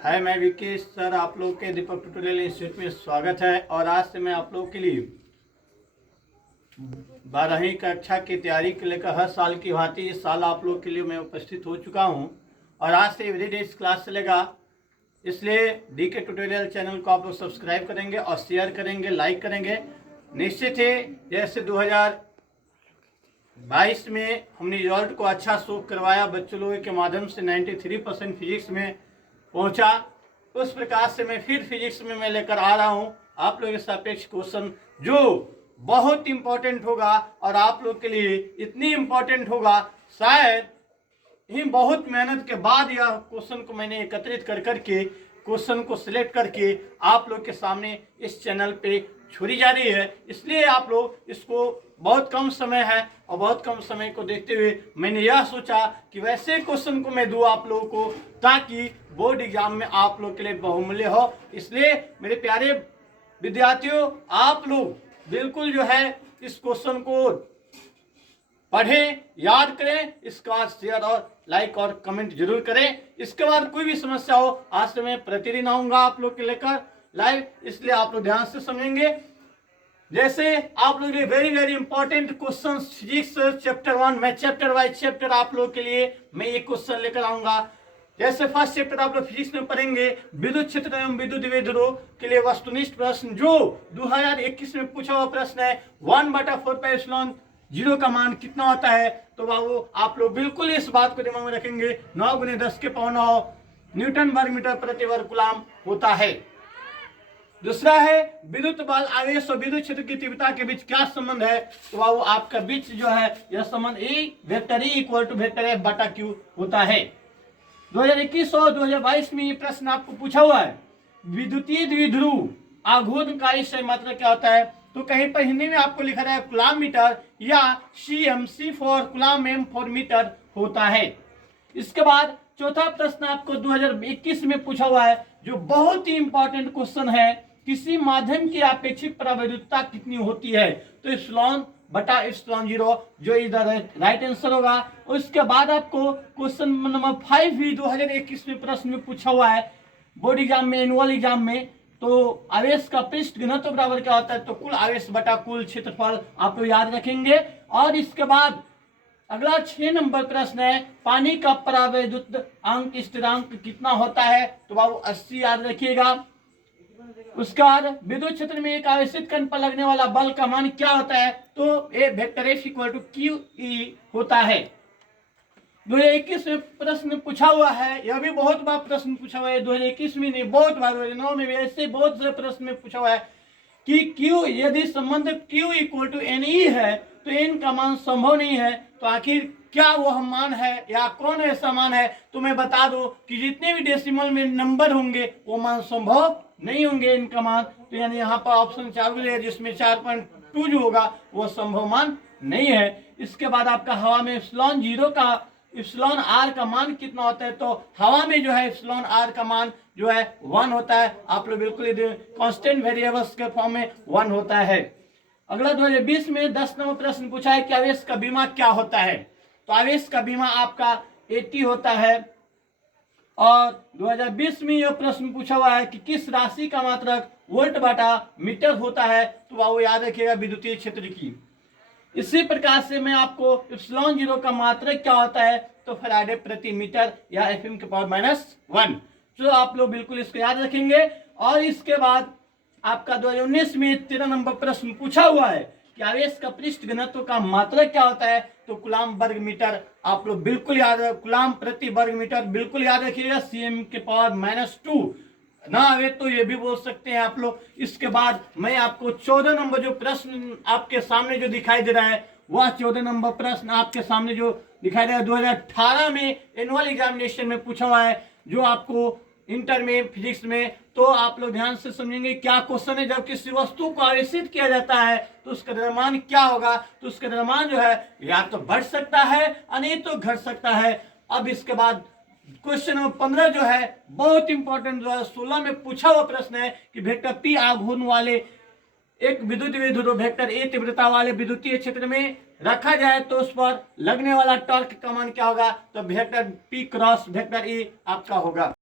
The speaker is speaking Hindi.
हाय, मैं विकेश सर, आप लोग के दीपक ट्यूटोरियल इंस्टीट्यूट में स्वागत है। और आज से मैं आप लोग के लिए 12वीं कक्षा की तैयारी के लेकर हर साल की भांति इस साल आप लोग के लिए मैं उपस्थित हो चुका हूं। और आज से एवरीडे क्लास चलेगा, इसलिए डीके ट्यूटोरियल चैनल को आप लोग सब्सक्राइब करेंगे और शेयर करेंगे, लाइक करेंगे। निश्चित है, जैसे 2022 में हमने रिजल्ट को अच्छा शो करवाया, बच्चों लोगों के माध्यम से 93% फिजिक्स में पहुंचा, उस प्रकार से मैं फिर फिजिक्स में मैं लेकर आ रहा हूं आप लोगों के सापेक्ष क्वेश्चन, जो बहुत इंपॉर्टेंट होगा। और आप लोग के लिए इतनी इंपॉर्टेंट होगा, शायद ही बहुत मेहनत के बाद यह क्वेश्चन को मैंने एकत्रित कर करके क्वेश्चन को सिलेक्ट करके आप लोग के सामने इस चैनल पे छोड़ी जा रही है। इसलिए आप लोग इसको, बहुत कम समय है और बहुत कम समय को देखते हुए मैंने यह सोचा कि वैसे क्वेश्चन को मैं दूं आप लोगों को, ताकि बोर्ड एग्जाम में आप लोग के लिए बहुमूल्य हो। इसलिए मेरे प्यारे विद्यार्थियों, आप लोग बिल्कुल जो है इस क्वेश्चन को पढ़ें, याद करें, इसके बाद शेयर और लाइक और कमेंट जरूर करें। इसके बाद कोई भी समस्या हो, आज से मैं प्रतिदिन आऊंगा आप लोग के लेकर लाइव, इसलिए आप लोग ध्यान से समझेंगे। जैसे आप लोग के लिए very important question physics chapter 1, मैं चैप्टर वाइज चैप्टर आप लोग के लिए मैं ये क्वेश्चन लेकर आऊंगा। जैसे फर्स्ट चैप्टर आप लोग फिजिक्स में पढ़ेंगे, विद्युत क्षेत्र एवं विद्युत विभेदों के लिए वस्तुनिष्ठ प्रश्न, जो 2021 में पूछा हुआ प्रश्न है। 1/4πε0 का मान कितना होता है? तो बाबू आप लोग बिल्कुल इस बात को दिमाग में रखेंगे, 9 × 10⁹ न्यूटन वर्ग मीटर प्रति वर्ग कूलम होता है। दूसरा है विद्युत बल, आवेश और विद्युत क्षेत्र की तीव्रता के बीच क्या संबंध है? तो बाबू आपका बीच जो है यह संबंध वेक्टर E = वेक्टर F/Q होता है। 2021 और 2022 में ये प्रश्न आपको पूछा हुआ है, विद्युतीय द्विध्रुव आघूर्णकारी संमात्रा क्या होता है? तो कहीं पर हिंदी में आपको लिखा रहा है कूलम मीटर, या C for coulomb, M for metre होता है। इसके बाद चौथा प्रश्न आपको 2021 में पूछा हुआ है, जो बहुत ही इंपॉर्टेंट क्वेश्चन है, किसी माध्यम की आपेक्षिक प्रवैधुता कितनी होती है? तो ε/ε0, जो इधर राइट आंसर होगा। उसके बाद आपको क्वेश्चन नंबर 5 भी 2021 में प्रश्न में पूछा हुआ है, बोर्ड एग्जाम में, एनुअल एग्जाम में। तो आवेश का पृष्ठ घनत्व बराबर क्या होता है? तो कुल आवेश बटा कुल क्षेत्रफल आप लोग याद रखेंगे। और इसके बाद अगला 6 नंबर प्रश्न है, पानी का परावैद्युत अंक स्थिरांक कितना होता है? तो बाबू 80 याद रखिएगा। उसका विद्युत क्षेत्र में एक आवेशित कण पर लगने वाला बल का मान क्या होता है? तो ए वेक्टर F = QE होता है। 2021 में प्रश्न पूछा हुआ है, यह भी बहुत बार प्रश्न पूछा हुआ है, 2021 में नहीं, बहुत बार 2009 में भी, ऐसे बहुत से प्रश्न में पूछा हुआ है कि Q, यदि संबंध Q = NE है तो N का मान संभव नहीं है। तो आखिर क्या वह मान है, या कौन ऐसा मान है? तो मैं बता दूं कि जितने भी डेसिमल में नंबर होंगे वो मान संभव नहीं होंगे इनका मान। तो यानी यहाँ पर ऑप्शन 4 है, जिसमें 4.2 जो होगा वो संभव मान नहीं है। इसके बाद आपका हवा में ε0 का εr का मान कितना होता है? तो हवा में जो है εr का मान जो है 1 होता है। आप लोग बिल्कुल कांस्टेंट वेरिएबल्स के फॉर्म में 1 होता है। अगला 2020 में 10 नंबर प्रश्न पूछा है कि आवेश का बीमा क्या होता है? तो आवेश का बीमा आपका 80 होता है। और 2020 में यह प्रश्न पूछा हुआ है कि किस राशि का मात्रक वोल्ट/मीटर होता है? तो वो याद रखिएगा, विद्युतीय क्षेत्र की। इसी प्रकार से मैं आपको ε0 का मात्रक क्या होता है? तो फैराडे प्रति मीटर, या Fm⁻⁻1। तो आप लोग बिल्कुल इसको याद रखेंगे। और इसके बाद आपका 2019 में 13 नंबर प्रश्न पूछा हुआ है कि आवेश का पृष्ठ घनत्व का मात्रक क्या होता है? तो कूलम वर्ग मीटर। आप लोग बिल्कुल याद, कूलम प्रति वर्ग मीटर बिल्कुल याद रखिएगा, Cm⁻⁻2 ना आवे तो ये भी बोल सकते हैं आप लोग। इसके बाद मैं आपको 14 नंबर जो प्रश्न आपके सामने जो दिखाई दे रहा है, वह 14 नंबर प्रश्न आपके सामने जो दिखाई दे रहा है 2018 में एनुअल एग्जामिनेशन में पूछा हुआ है, जो आपको इंटर में फिजिक्स में। तो आप लोग ध्यान से समझेंगे क्या क्वेश्चन है। जब किसी वस्तु को आवेशित किया जाता है तो उसका द्रव्यमान क्या होगा? तो उसका द्रव्यमान जो है या तो बढ़ सकता है, नहीं तो घट सकता है। अब इसके बाद क्वेश्चन नंबर 15 जो है बहुत इंपॉर्टेंट, 2016 में पूछा हुआ प्रश्न है कि वेक्टर P आघूर्ण वाले एक विद्युत विभव वेक्टर A तीव्रता वाले विद्युतीय क्षेत्र में रखा जाए तो उस पर लगने वाला टॉर्क का मान क्या होगा? तो वेक्टर P × वेक्टर A आपका होगा।